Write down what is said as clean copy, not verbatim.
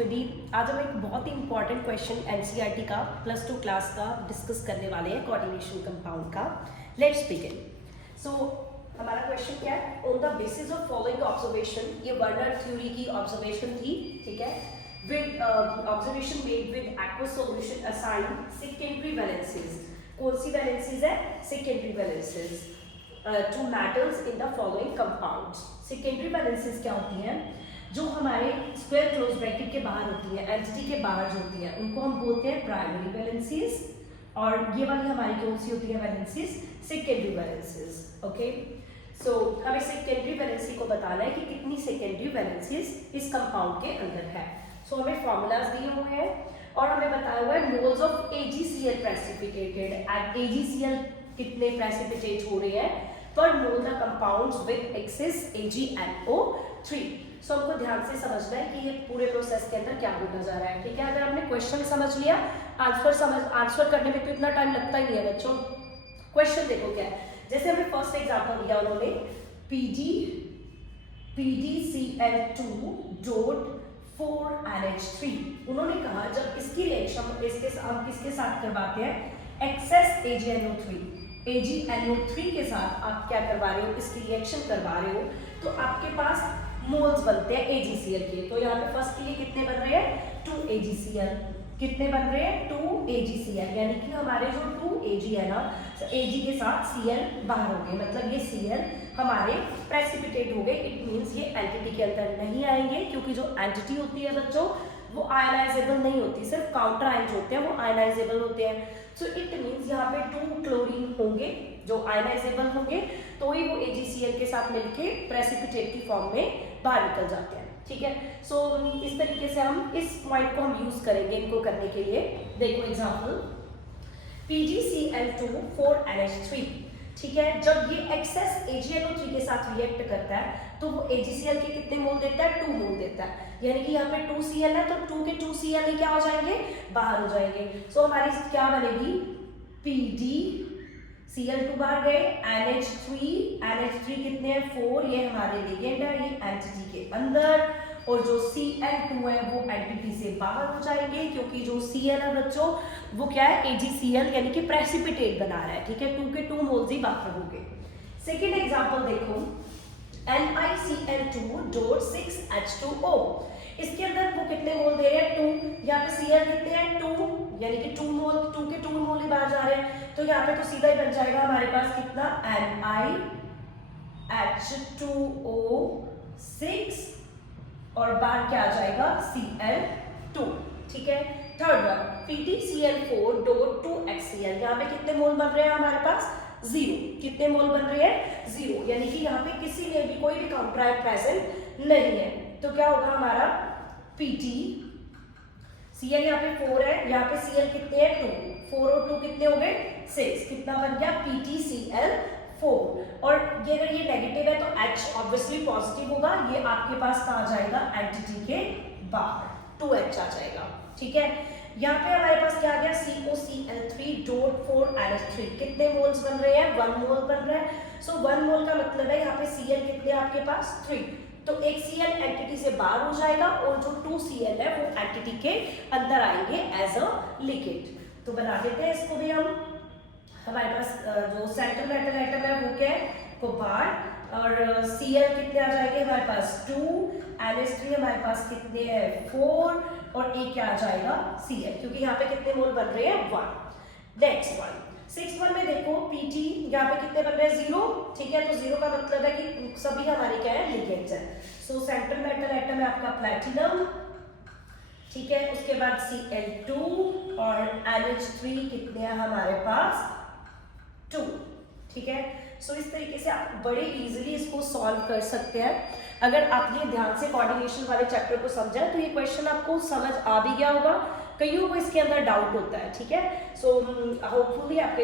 Everybody. आज हम एक बहुत ही इंपॉर्टेंट क्वेश्चन एनसीईआरटी का +2 क्लास का डिस्कस करने वाले हैं, कोऑर्डिनेशन कंपाउंड का। Let's begin. सो हमारा क्वेश्चन क्या है? On the basis of following observation, ये वर्नर थ्योरी की ऑब्जर्वेशन थी, ठीक है। With observation made with aqueous solution assign secondary valencies. कौन सी वैलेंसीज है? Secondary valencies to metals in the following compounds. Secondary valencies क्या होती हैं? जो हमारे स्क्वायर क्लोज ब्रैकेट के बाहर होती है, एंटिटी के बाहर जो होती है, उनको हम बोलते हैं प्राइमरी वैलेंसीज, और ये वाली हमारी कौन सी होती है वैलेंसीज? Secondary valencies. ओके, सो हमें सेकेंडरी वैलेंसी को बताना है कि कितनी सेकेंडरी वैलेंसीज इस कंपाउंड के अंदर है। सो हमें फॉर्मूलाज दिए हुए हैं और हमें बताया हुआ है moles of AgCl precipitated at AgCl कितने प्रेसिपिटेट हो रहे हैं per mole the compounds with excess AgNO3। So हमको ध्यान से समझना है कि ये पूरे प्रोसेस के अंदर क्या होता जा रहा है, ठीक है। अगर आपने क्वेश्चन समझ लिया, आंसर करने में तो इतना टाइम लगता ही नहीं है बच्चों। क्वेश्चन देखो क्या है, जैसे हमें फर्स्ट एग्जांपल दिया उन्होंने PdCl2 डॉट 4NH3। उन्होंने कहा जब इसकी रिएक्शन हम किसके साथ करवाते हैं? एक्सेस AgNO3 के साथ आप क्या करवा रहे हो? इसकी रिएक्शन करवा रहे हो, तो आपके पास मोल्स बनते हैं AgCl के। तो यहाँ पे फर्स्ट के लिए कितने बन रहे हैं? 2 AgCl। कितने बन रहे हैं? 2 AgCl, यानी कि हमारे जो 2 Ag है ना, तो Ag के साथ Cl बाहर हो गए, मतलब ये Cl हमारे प्रेसिपिटेट हो गए। इट मीन्स ये एंटिटी के अंदर नहीं आएंगे, क्योंकि जो एंटिटी होती है बच्चों वो आयनाइजेबल नहीं होती, सिर्फ काउंटर आयन होते हैं वो आयनाइजेबल होते हैं। सो इट मीन्स यहाँ पे 2 क्लोरीन होंगे जो आयनाइजेबल होंगे, तो ही वो AgCl के साथ मिलके प्रेसिपिटेट की फॉर्म में बाहर निकल जाते हैं, ठीक है। सो इस तरीके से हम इस पॉइंट को हम यूज करेंगे इनको करने के लिए। देखो एग्जांपल PgCl2 4NH3, ठीक है। जब ये एक्सेस AgNO3 के साथ रिएक्ट करता है तो वो AgCl के कितने मोल देता है? 2 मोल देता है, यानी कि यहाँ पे 2Cl है तो 2 के 2Cl ही क्या हो जाएंगे? बाहर हो जाएंगे। सो हमारी क्या बनेगी? PdCl2 बाहर गए, NH3 कितने हैं? 4, ये हमारे लिगेंड है, ये एंटिटी के अंदर, और जो Cl2 है वो एंटिटी से बाहर हो जाएंगे, क्योंकि जो Cl है बच्चों वो क्या है? AgCl यानी कि प्रेसिपिटेट बना रहा है, ठीक है। 2 के 2 मोल्स ही बाहर हो गए। सेकेंड एग्जांपल देखो NiCl2 डॉट 6H2O। इसके अंदर वो कितने मोल दे रहे हैं? 2। यहाँ पे Cl कितने हैं? 2, यानी कि 2 मोल, 2 के 2 मोल ही बाहर जा रहे हैं, तो यहाँ पे तो सीधा ही बन जाएगा हमारे पास कितना? NiH2O6 और बाहर क्या आ जाएगा? Cl2, ठीक है। Third one PdCl4 dot 2HCl। यहाँ पे कितने मोल बन रहे हैं हमारे पास? 0। कितने मोल बन रहे हैं? 0, यानी कि यहाँ पे किसी में भी कोई भी काउंटर आयन प्रेजेंट नहीं है, तो क्या होगा हमारा? Cl यहाँ पे 4 है, यहाँ पे Cl कितने हैं? 2। 4 और 2 कितने हो गए? 6। कितना बन गया? PdCl4। और ये अगर ये नेगेटिव है तो H ऑब्वियसली पॉजिटिव होगा, ये आपके पास कहाँ जाएगा? एंटिटी के बाहर 2H आ जाएगा, ठीक है। यहाँ पे हमारे पास क्या आ गया? COCl3 dot 4NH3। कितने मोल्स बन रहे हैं? 1 मोल बन रहा है। सो 1 मोल का मतलब है यहाँ पे Cl कितने आपके पास? 3, तो एक Cl एंटिटी से बाहर हो जाएगा और जो 2Cl है वो एंटिटी के अंदर आएंगे एज अ लिगेंड। तो बना देते हैं इसको भी हम। हमारे पास जो सेंट्रल मेटल एटम है वो क्या है? कोबाल्ट, और Cl कितने आ जाएंगे हमारे पास? 2, NH3 हमारे पास कितने हैं? 4, और एक क्या आ जाएगा? Cl, क्योंकि यहाँ पे कितने मोल बन रहे हैं? 1। नेक्स्ट वन, 6th वन में देखो Pt, यहाँ पे कितने बन रहे हैं? 0, ठीक है। तो 0 का मतलब है कि सभी हमारे क्या है? लिगेंड्स हैं। सो सेंट्रल मेटल एटम है आपका प्लैटिनम, ठीक है। उसके बाद Cl2 और NH3 कितने हैं हमारे पास? 2, ठीक है। सो इस तरीके से आप बड़े इजीली इसको सॉल्व कर सकते हैं। अगर आपने ध्यान से कोऑर्डिनेशन वाले चैप्टर को समझा तो ये क्वेश्चन आपको समझ आ भी गया होगा। कईयों को इसके अंदर डाउट होता है, ठीक है। सो होपफुली आपके